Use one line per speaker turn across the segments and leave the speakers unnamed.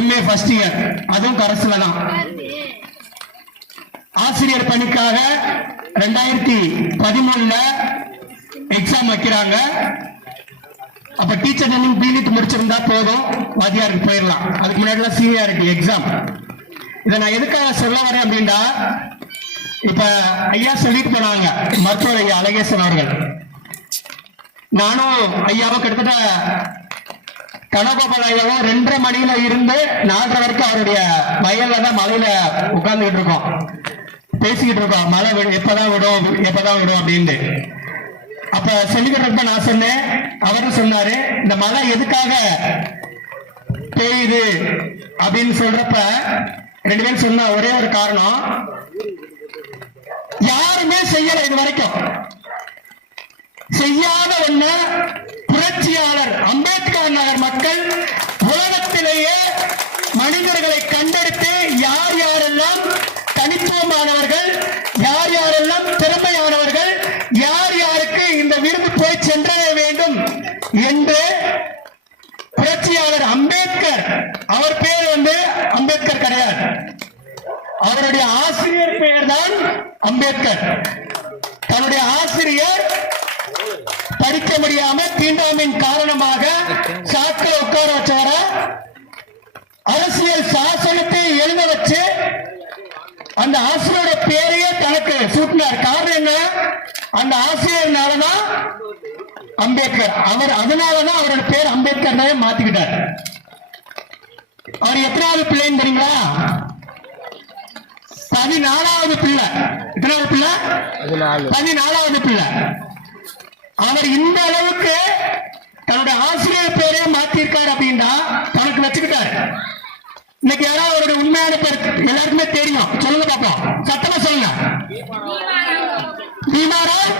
MA first year அதுவும் கரஸ்ல தான். ஆசிரியர் பணிக்காக ரெண்டாயிரத்தி பதிமூணுல எக்ஸாம் வைக்கிறாங்க. அப்ப டீச்சர் ட்ரைனிங் பிலிட் முடிச்சிருந்தா போதும். வாத்தியாருக்கு போயிடலாம். அதுக்கு முன்னாடி சீனியாரிட்டி எக்ஸாம் இதை நான் எதுக்காக சொல்ல வரேன் அப்படின்னா இப்ப ஐயா சொல்லிட்டு போனாங்க மருத்துவர் ஐயா அழகேசன் அவர்கள். நானும் ஐயாவை கிட்டத்தட்ட கனகோபால் ரெண்டரை மணியில இருந்து நாலரை வரைக்கும் அவருடைய வயல்ல தான் மலையில உட்கார்ந்துகிட்டு இருக்கோம். பேசிக்கிட்டு இருக்கோம். மழை விடும் எப்பதான் விடும் எப்பதான் விடும் அப்படின்ட்டு. அப்ப சொல்லிக்கிட்டு நான் சொன்னேன் அவரும் சொன்னாரு இந்த மழை எதுக்காக பெய்யுது அப்படின்னு சொல்றப்ப ரெண்டு பேரும் சொன்ன ஒரே ஒரு காரணம் யாருமே செய்யல இது வரைக்கும். செய்யாத ஒண்ணு புரட்சியாளர் அம்பேத்கர் நகர் மக்கள் உலகத்திலேயே மனிதர்களை கண்டெடுத்து யார் யாரெல்லாம் தனித்துவமானவர்கள் யார் யாரெல்லாம் திறமையானவர்கள் யார் யாருக்கு இந்த விருது போய் சென்றடைய வேண்டும் என்று புரட்சியாளர் அம்பேத்கர் அவர் பேர் வந்து அம்பேத்கர் கிடையாது. அவருடைய ஆசிரியர் பெயர் தான் அம்பேத்கர். தன்னுடைய ஆசிரியர் படிக்க முடியாம தீண்டாமையின் காரணமாக சாக்கில் உட்கார வச்சவர அரசியல் சாசனத்தை எழுத வச்சு அந்த ஆசிரியரோட பேரையே தனக்கு சூட்டினார். காரணம் என்ன? அந்த ஆசிரியர்னாலதான் அம்பேத்கர். அவர் அதனாலதான் அவரோட பேர் அம்பேத்கர் மாத்திக்கிட்டார். அவர் எத்தனாவது பிள்ளைன்னு தெரியுங்களா? பதினாலாவது பிள்ளை. எத்தனாவது பிள்ளை? பதினாலாவது பிள்ளை. அவர் இந்த அளவுக்கு தன்னுடைய ஆசிரியர் பேரே மாத்திருக்காரு அப்படின்னா தனக்கு வச்சுக்கிட்டாரு. இன்னைக்கு யாராவது அவருடைய உண்மையான பேர் எல்லாருக்குமே தெரியும். சொல்லுங்க பாப்போம். சத்தமா சொல்லுங்க. பீமாராவ்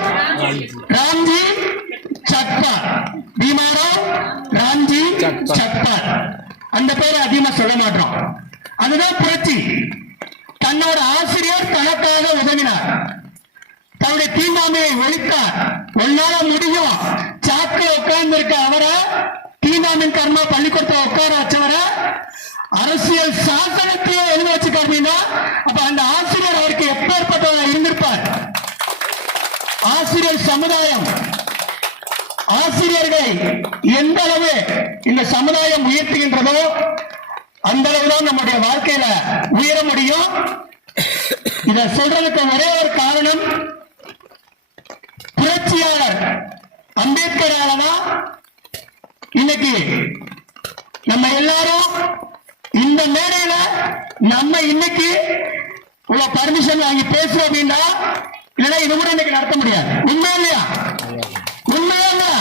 ராம்ஜி சட்பார் பீமாராவ் ராம்ஜி சட்பார் அந்த பேரை அதிகமா சொல்ல மாட்டோம். அதுதான் புரட்சி. தன்னோட ஆசிரியர் தனக்காக உதவினார். தன்னுடைய தீண்டாமையை ஒழிக்க உன்னால முடியும். சாக்கில உட்கார்ந்து இருக்க அவரை தீண்டாமின் கர்மா பள்ளிக்கூடத்துல உட்கார வச்சவரை அரசியல் சாசனத்தையே எழுத வச்சுக்காருன்னா அப்ப அந்த ஆசிரியர் அவருக்கு எப்பேற்பட்டவரா இருந்திருப்பார்? ஆசிரியர் சமுதாயம். ஆசிரியர்களை எந்த அளவு இந்த சமுதாயம் உயர்த்துகின்றதோ அந்த அளவுதான் நம்முடைய வாழ்க்கையில உயர முடியும். இத சொல்றதுக்கு ஒரே ஒரு காரணம் புரட்சியாளர் அம்பேத்கரால தான் இன்னைக்கு நம்ம எல்லாரும் இந்த மேடையில நம்ம இன்னைக்கு உள்ள பர்மிஷன் வாங்கி பேசுறோம் அப்படின்னா இல்லைன்னா இது கூட இன்னைக்கு நடத்த முடியாது. உண்மை இல்லையா? உண்மையா இல்லையா?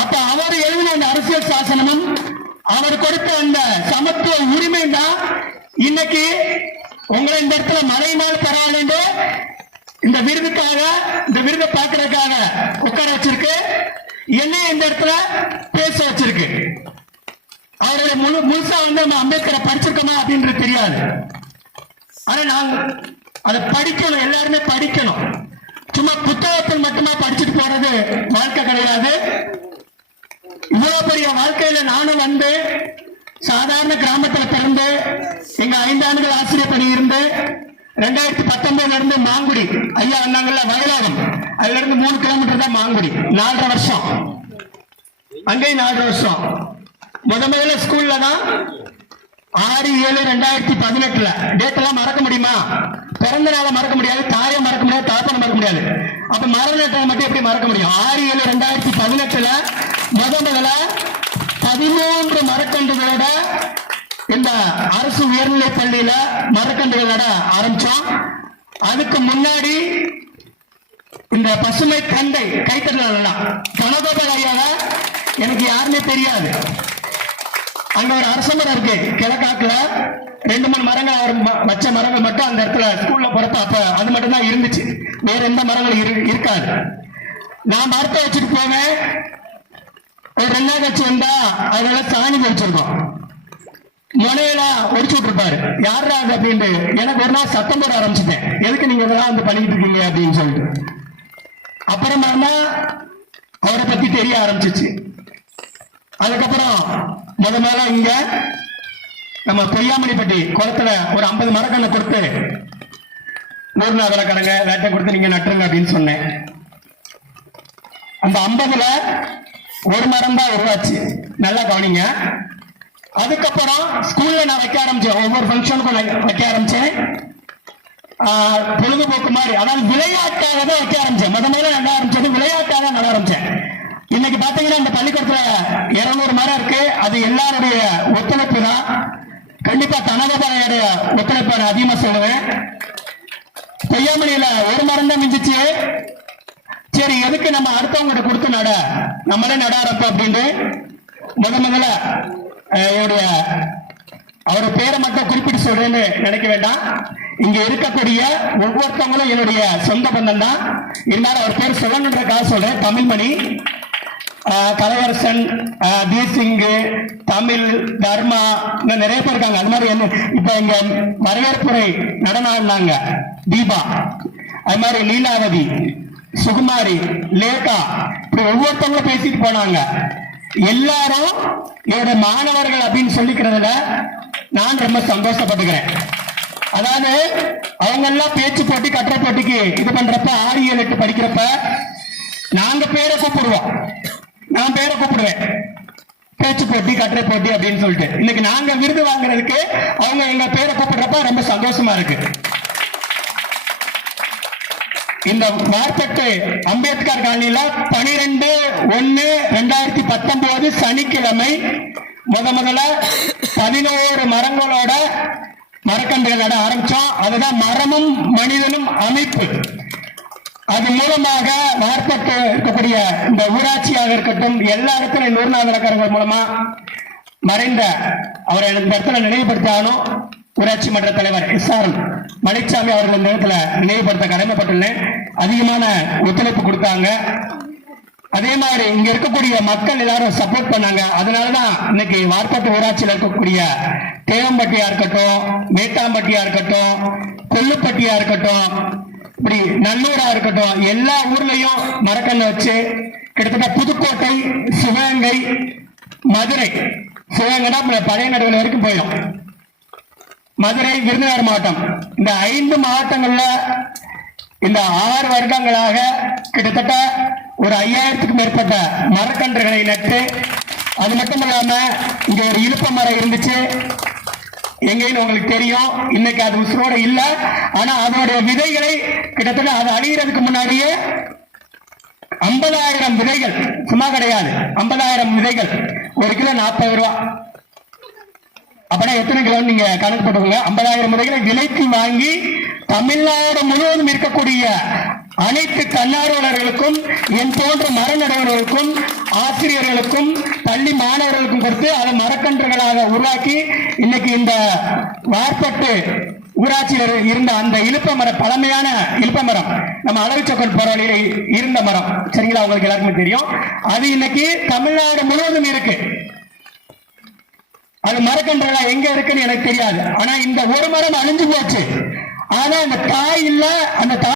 அப்ப அவர் எழுதின அந்த அரசியல் சாசனமும் அவர் கொடுத்த அந்த சமத்துவ உரிமை தான் இன்னைக்கு உங்களை இந்த இடத்துல மழையினால் பரவாயில்லை இந்த விருதுக்காக இந்த விருதை பார்க்கறதுக்காக உட்கார வச்சிருக்கு. என்ன இந்த இடத்துல பேச வச்சிருக்கு. அவருடைய முழு முழுசா வந்து நம்ம அம்பேத்கரை படிச்சிருக்கோமா அப்படின்றது தெரியாது. ஆனா நாங்க அதை படிக்கணும் எல்லாருமே படிக்கணும். சும்மா புத்தகத்தில் மட்டுமா படிச்சுட்டு போறது வாழ்க்கை கிடையாது. இவ்வளவு பெரிய வாழ்க்கையில நானும் வந்து சாதாரண கிராமத்துல பிறந்து எங்க ஐந்தாண்டுகள் ஆசிரியர் ரெண்டாயிரத்தி பத்தொன்பதுல இருந்து மாங்குடி. ஐயா வந்தாங்கல்ல வயலாகம் அதுல இருந்து மூணு கிலோமீட்டர் தான் மாங்குடி. நாலரை வருஷம். அங்கேயும் நாலரை வருஷம். முத முதல்ல ஸ்கூல்ல தான் ஆறு ஏழு ரெண்டாயிரத்தி பதினெட்டுல. டேட் எல்லாம் மறக்க முடியுமா? பிறந்த நாளை மறக்க முடியாது. தாயை மறக்க முடியாது. தாப்பனை மறக்க முடியாது. அப்ப மரண மட்டும் எப்படி மறக்க முடியும்? ஆறு ஏழு ரெண்டாயிரத்தி பதினெட்டுல முத முதல்ல பதிமூன்று மரக்கன்றுகளோட இந்த அரசு உயர்நிலை பள்ளியில நட ஆரம்பிச்சோம். அதுக்கு முன்னாடி இந்த பசுமை கண்டை கைத்தட்டலாம் கனகோபால் ஐயாவ எனக்கு யாருமே தெரியாது. அங்க ஒரு அரச மரம் இருக்கு கிழக்காக்குல. ரெண்டு மூணு மரங்கள் அவர் ம- வச்ச மரங்கள் மட்டும் அந்த இடத்துல ஸ்கூல்ல போறப்ப அப்ப அது மட்டும் தான் இருந்துச்சு. வேற எந்த மரங்களும் இரு- இருக்காது. நான் மரத்தை வச்சுட்டு போவேன். ஒரு ரெண்டு நாள் கழிச்சு வந்தா அதனால சாணி வச்சிருக்கோம் முனையெல்லாம் ஒடிச்சு விட்டுருப்பாரு யாரா அது அப்படின்ட்டு. எனக்கு ஒரு நாள் சத்தம் போட ஆரம்பிச்சிட்டேன். எதுக்கு நீங்க இதெல்லாம் வந்து பண்ணிட்டு இருக்கீங்க அப்படின்னு சொல்லிட்டு. அப்புறமா தான் அவரை பத்தி தெரிய ஆரம்பிச்சிச்சு. அதுக்கப்புறம் முத முதல்ல இங்க நம்ம பொய்யாமணிப்பட்டி குளத்துல ஒரு ஐம்பது மரக்கண்ணை கொடுத்து நூறு விளக்கணங்க வேட்டை கொடுத்து நீங்க நட்டுருங்க அப்படின்னு சொன்னேன். அந்த ஐம்பதுல ஒரு மரம் தான் உருவாச்சு. நல்லா கவனிங்க. அதுக்கப்புறம் ஸ்கூல்ல நான் வைக்க ஆரம்பிச்சேன். ஒவ்வொரு ஃபங்க்ஷனுக்கும் நான் வைக்க ஆரம்பிச்சேன். பொழுதுபோக்கு மாதிரி. அதாவது விளையாட்டாக தான் வைக்க ஆரம்பிச்சேன். முத முதல்ல நட ஆரம்பிச்சது விளையாட்டாக தான் நட ஆரம்பிச்சேன். இன்னைக்கு பாத்தீங்கன்னா இந்த பள்ளிக்கூடத்துல இருநூறு மரம் இருக்கு. அது எல்லாருடைய ஒத்துழைப்பு தான். கண்டிப்பா தனபாபாயோட ஒத்துழைப்பு நான் அதிகமா சொல்லுவேன். பொய்யாமணியில ஒரு மரம் தான் மிஞ்சிச்சு. சரி எதுக்கு நம்ம அடுத்தவங்க கொடுத்து நட? நம்மளே நட ஆரம்பம் அப்படின்ட்டு முத முதல்ல என்னுடைய அவர் பேரை மட்டும் குறிப்பிட்டு சொல்றேன்னு நினைக்க வேண்டாம். இங்க இருக்கக்கூடிய ஒவ்வொருத்தவங்களும் என்னுடைய சொந்த பந்தம் தான் இருந்தாலும் அவர் பேர் சொல்லணுன்றக்காக சொல்றேன். தமிழ்மணி ஆஹ், கலையரசன் தமிழ் தர்மா இன்னும் நிறைய பேர் இருக்காங்க. அது மாதிரி என்ன இப்ப இங்க வரவேற்புரை நடனம் தீபா. அது மாதிரி லீலாவதி சுகுமாரி லேகா இப்படி ஒவ்வொருத்தவங்களும் பேசிட்டு போனாங்க. எல்லாரும் என்னோட மாணவர்கள் அப்படின்னு சொல்லிக்கிறதுல நான் ரொம்ப சந்தோஷப்பட்டுக்கிறேன். அதாவது அவங்க எல்லாம் பேச்சு போட்டி கட்டுரை போட்டிக்கு இது பண்றப்ப ஆறு ஏழு எட்டு படிக்கிறப்ப நாங்க பேரை கூப்பிடுவோம். நான் பேரை கூப்பிடுவேன். பேச்சு போட்டி கட்டுரை போட்டி அப்படின்னு சொல்லிட்டு. இன்னைக்கு நாங்க விருது வாங்குறதுக்கு அவங்க எங்க பேரை கூப்பிடுறப்ப ரொம்ப சந்தோஷமா இருக்கு. இந்த மார்க்கெட்டு அம்பேத்கர் காலனில பனிரெண்டு ஒன்னு ரெண்டாயிரத்தி பத்தொன்பது சனிக்கிழமை முத முதல்ல பதினோரு மரங்களோட மரக்கன்றுகள் நட ஆரம்பிச்சோம். அதுதான் மரமும் மனிதனும் அமைப்பு. அது மூலமாக மார்க்கெட்டு இருக்கக்கூடிய இந்த ஊராட்சியாக இருக்கட்டும் எல்லா இடத்துலையும் நூறுநாள் விளக்கங்கள் மூலமா மறைந்த அவரை இந்த இடத்துல நினைவுபடுத்தாலும் ஊராட்சி மன்ற தலைவர் எஸ் ஆர் மணிச்சாமி அவர்கள் இந்த இடத்துல நினைவுபடுத்த கடமைப்பட்டுள்ளேன். அதிகமான ஒத்துழைப்பு கொடுத்தாங்க. அதே மாதிரி இங்க இருக்கக்கூடிய மக்கள் எல்லாரும் சப்போர்ட் பண்ணாங்க. அதனாலதான் இன்னைக்கு வார்பட்டு ஊராட்சியில் இருக்கக்கூடிய தேவம்பட்டியா இருக்கட்டும் மேட்டாம்பட்டியா இருக்கட்டும் கொல்லுப்பட்டியா இருக்கட்டும் இப்படி நல்லூரா இருக்கட்டும் எல்லா ஊர்லயும் மரக்கண்ணை வச்சு கிட்டத்தட்ட புதுக்கோட்டை சிவகங்கை மதுரை சிவகங்கைனா பழைய நடுவில் வரைக்கும் போயிடும். மதுரை விருதுநகர் மாவட்டம். இந்த ஐந்து மாவட்டங்கள்ல இந்த ஆறு வருடங்களாக கிட்டத்தட்ட ஒரு ஐயாயிரத்துக்கும் மேற்பட்ட மரக்கன்றுகளை நட்டு அது மட்டும் இல்லாம இங்க ஒரு இழுப்ப மரம் இருந்துச்சு. எங்கன்னு உங்களுக்கு தெரியும். இன்னைக்கு அது உசுரோட இல்ல. ஆனா அதனுடைய விதைகளை கிட்டத்தட்ட அது அழியறதுக்கு முன்னாடியே ஐம்பதாயிரம் விதைகள் சும்மா கிடையாது ஐம்பதாயிரம் விதைகள் ஒரு கிலோ நாற்பது ரூபா. அப்படின்னா எத்தனை கிலோ நீங்க கணக்கு போட்டுக்கோங்க. ஐம்பதாயிரம் விதைகளை விலைக்கு வாங்கி தமிழ்நாடு முழுவதும் இருக்கக்கூடிய அனைத்து தன்னார்வலர்களுக்கும் என் போன்ற மர நடுவர்களுக்கும் ஆசிரியர்களுக்கும் பள்ளி மாணவர்களுக்கும் கொடுத்து அதை மரக்கன்றுகளாக உருவாக்கி இன்னைக்கு இந்த வார்பட்டு ஊராட்சியில் இருந்த அந்த இழுப்ப மரம் பழமையான இலுப்ப மரம் நம்ம அளவுச்சொக்கல் போற வழியில இருந்த மரம். சரிங்களா? உங்களுக்கு எல்லாருக்குமே தெரியும். அது இன்னைக்கு தமிழ்நாடு முழுவதும் இருக்கு. அது மரக்கன்றுகளா எங்க இருக்குன்னு எனக்கு தெரியாது. ஆனா இந்த ஒரு மரம் அழிஞ்சு போச்சு. ஆனா அந்த தாய் இல்ல அந்த தாய்